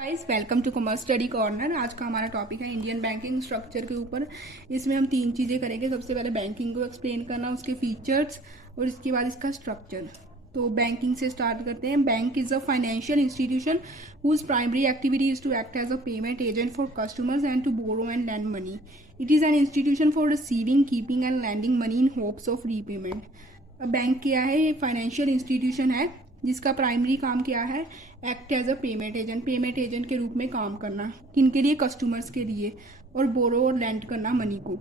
Guys welcome to commerce study corner. आज का हमारा टॉपिक है इंडियन बैंकिंग स्ट्रक्चर के ऊपर। इसमें हम 3 चीज़ें करेंगे। सबसे पहले बैंकिंग को एक्सप्लेन करना, उसके फीचर्स और इसके बाद इसका स्ट्रक्चर। तो बैंकिंग से स्टार्ट करते हैं। Bank is a financial institution whose primary activity is to act as a payment agent for customers and to borrow and lend money. It is an institution for receiving, keeping and lending money in hopes of repayment. अब bank क्या है? ये financial institution है जिसका primary काम क्या है? Act as a payment agent, payment agent के रूप में काम करना। किनके लिए? कस्टमर्स के लिए। और बोरो और लैंड करना मनी को।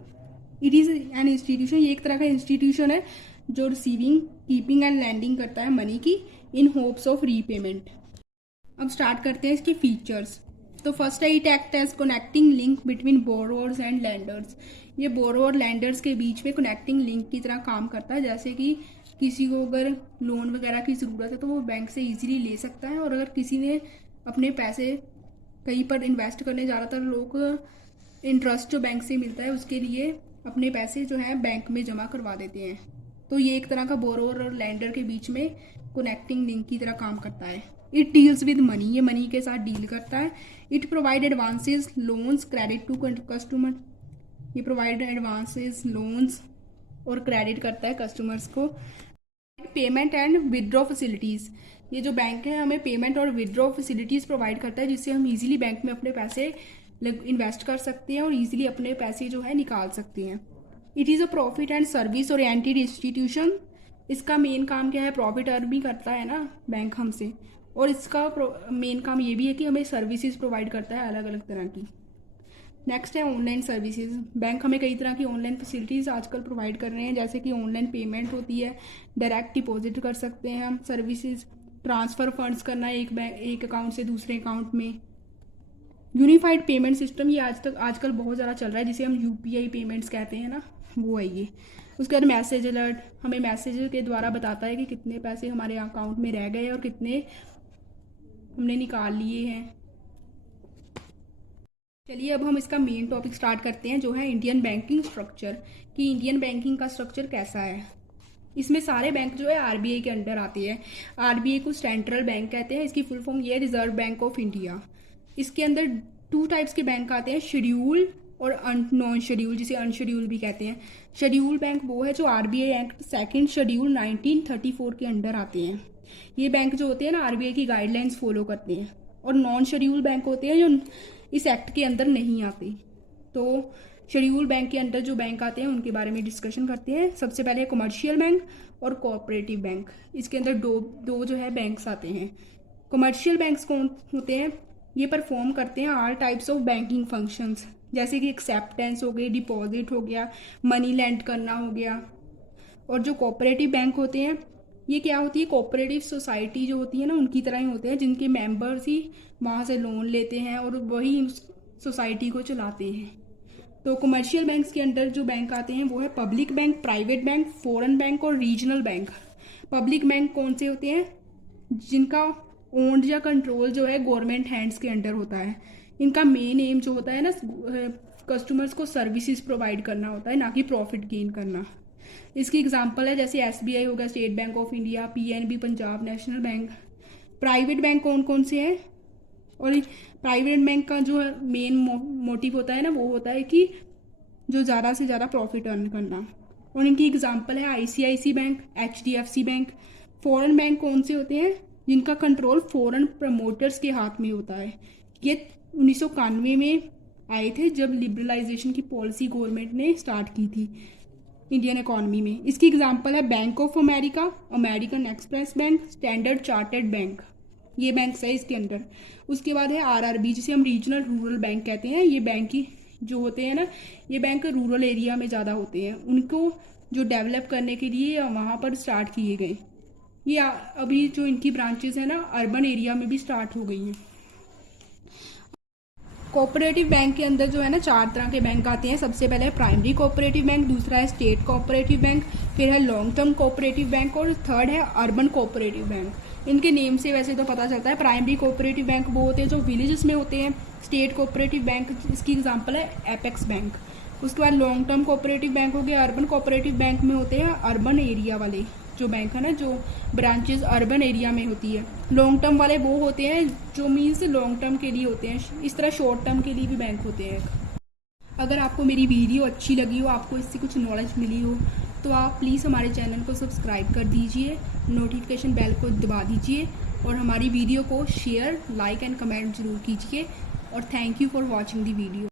इट इज़ एन इंस्टीट्यूशन, ये एक तरह का इंस्टीट्यूशन है जो रिसीविंग, कीपिंग एंड लैंडिंग करता है मनी की इन होप्स ऑफ रीपेमेंट। अब स्टार्ट करते हैं इसके फीचर्स। तो फर्स्ट है, it act as connecting link between borrowers and lenders. ये बोरो और लैंडर्स के बीच में कनेक्टिंग लिंक की तरह काम करता है। जैसे कि किसी को अगर लोन वगैरह की ज़रूरत है तो वो बैंक से इजीली ले सकता है, और अगर किसी ने अपने पैसे कहीं पर इन्वेस्ट करने ज़्यादातर लोग इंटरेस्ट जो बैंक से मिलता है उसके लिए अपने पैसे जो है बैंक में जमा करवा देते हैं। तो ये एक तरह का बोरोअर और लैंडर के बीच में कनेक्टिंग लिंक की तरह काम करता है। इट डील्स विद मनी, ये मनी के साथ डील करता है। It provide advances, loans, credit to customer. ये प्रोवाइड एडवांसेस, लोन्स और क्रेडिट करता है कस्टमर्स को। पेमेंट एंड विदड्रॉ फैसिलिटीज़, ये जो बैंक है हमें पेमेंट और विदड्रॉ फैसिलिटीज़ प्रोवाइड करता है जिससे हम इजीली बैंक में अपने पैसे इन्वेस्ट कर सकते हैं और इजीली अपने पैसे जो है निकाल सकते हैं। It is a profit and service oriented institution. इसका मेन काम क्या है? प्रॉफिट अर्न भी करता है ना बैंक हमसे, और इसका मेन काम ये भी है कि हमें सर्विसेज प्रोवाइड करता है अलग अलग तरह की। नेक्स्ट है ऑनलाइन सर्विसेज। बैंक हमें कई तरह की ऑनलाइन फैसिलिटीज़ आजकल प्रोवाइड कर रहे हैं, जैसे कि ऑनलाइन पेमेंट होती है, डायरेक्ट डिपॉजिट कर सकते हैं हम, सर्विसेज ट्रांसफ़र फंड्स करना एक अकाउंट से दूसरे अकाउंट में। यूनिफाइड पेमेंट सिस्टम, ये आजकल बहुत ज़्यादा चल रहा है, जिसे हम यूपीआई पेमेंट्स कहते हैं ना, वो है ये। उसके बाद मैसेज अलर्ट, हमें मैसेज के द्वारा बताता है कि कितने पैसे हमारे अकाउंट में रह गए और कितने हमने निकाल लिए हैं। चलिए अब हम इसका मेन टॉपिक स्टार्ट करते हैं, जो है इंडियन बैंकिंग स्ट्रक्चर, कि इंडियन बैंकिंग का स्ट्रक्चर कैसा है। इसमें सारे बैंक जो है आरबीआई के अंडर आते हैं। आरबीआई को सेंट्रल बैंक कहते हैं, इसकी फुल फॉर्म ये है रिजर्व बैंक ऑफ इंडिया। इसके अंदर 2 टाइप्स के बैंक आते हैं, शेड्यूल और नॉन शेड्यूल, जिसे अनशेड्यूल भी कहते हैं। शेड्यूल बैंक वो है जो आरबीआई एक्ट सेकेंड शेड्यूल 1934 के अंडर आते हैं। ये बैंक जो होते हैं ना आरबीआई की गाइडलाइंस फॉलो करते हैं। और नॉन शेड्यूल बैंक होते हैं जो इस एक्ट के अंदर नहीं आते। तो शेड्यूल बैंक के अंदर जो बैंक आते हैं उनके बारे में डिस्कशन करते हैं। सबसे पहले कमर्शियल बैंक और कोऑपरेटिव बैंक। इसके अंदर दो जो है बैंक्स आते हैं। कमर्शियल बैंक्स कौन होते हैं? ये परफॉर्म करते हैं all types of banking functions, जैसे कि एक्सेप्टेंस हो गई, डिपॉजिट हो गया, मनी लैंड करना हो गया। और जो कोऑपरेटिव बैंक होते हैं, ये क्या होती है? कोऑपरेटिव सोसाइटी जो होती है ना, उनकी तरह ही होते हैं, जिनके मेंबर्स ही वहाँ से लोन लेते हैं और वही सोसाइटी को चलाते हैं। तो कमर्शियल बैंक्स के अंडर जो बैंक आते हैं वो है public bank, private bank, foreign bank और रीजनल बैंक। पब्लिक बैंक कौन से होते हैं? जिनका ओन्ड या कंट्रोल जो है गवर्नमेंट हैंड्स के अंडर होता है। इनका मेन एम जो होता है ना, कस्टमर्स को सर्विसेज प्रोवाइड करना होता है, ना कि प्रॉफिट गेन करना। इसकी एग्जांपल है जैसे एसबीआई हो गया, state bank of India, PNB, Punjab national bank. Private bank कौन कौन से हैं? और प्राइवेट बैंक का जो मेन मोटिव होता है ना, वो होता है कि जो ज़्यादा से ज़्यादा प्रॉफिट अर्न करना। और इनकी एग्जांपल है ICICI bank, HDFC bank. Foreign bank कौन से होते हैं? जिनका कंट्रोल फॉरेन प्रमोटर्स के हाथ में होता है। ये 1991 में आए थे जब लिबरलाइजेशन की पॉलिसी गवर्नमेंट ने स्टार्ट की थी इंडियन इकोनॉमी में। इसकी एग्जांपल है bank of America, American express bank, standard chartered bank. ये बैंक्स है इसके अंदर। उसके बाद है आरआरबी, जिसे हम रीजनल रूरल बैंक कहते हैं। ये बैंक ही जो होते हैं ना, ये बैंक रूरल एरिया में ज़्यादा होते हैं, उनको जो डेवलप करने के लिए वहाँ पर स्टार्ट किए गए। ये अभी जो इनकी ब्रांचेस है ना, अर्बन एरिया में भी स्टार्ट हो गई हैं। कोऑपरेटिव बैंक के अंदर जो है ना 4 तरह के बैंक आते हैं। सबसे पहले है प्राइमरी कोऑपरेटिव बैंक, दूसरा है स्टेट कोऑपरेटिव बैंक, फिर है लॉन्ग टर्म कोऑपरेटिव बैंक और थर्ड है अर्बन कोऑपरेटिव बैंक। इनके नेम से वैसे तो पता चलता है। प्राइमरी कोऑपरेटिव बैंक वो होते हैं जो विलेजेस में होते हैं। स्टेट कोऑपरेटिव बैंक, इसकी एग्जांपल है एपेक्स बैंक। उसके बाद लॉन्ग टर्म कोऑपरेटिव बैंक हो गया। अर्बन कोऑपरेटिव बैंक में होते हैं अर्बन एरिया वाले, जो बैंक है ना, जो ब्रांचेस अर्बन एरिया में होती है। लॉन्ग टर्म वाले वो होते हैं जो मीन्स लॉन्ग टर्म के लिए होते हैं, इस तरह शॉर्ट टर्म के लिए भी बैंक होते हैं। अगर आपको मेरी वीडियो अच्छी लगी हो, आपको इससे कुछ नॉलेज मिली हो, तो आप प्लीज़ हमारे चैनल को सब्सक्राइब कर दीजिए, नोटिफिकेशन बेल को दबा दीजिए और हमारी वीडियो को शेयर, लाइक एंड कमेंट ज़रूर कीजिए। और thank you for watching the video.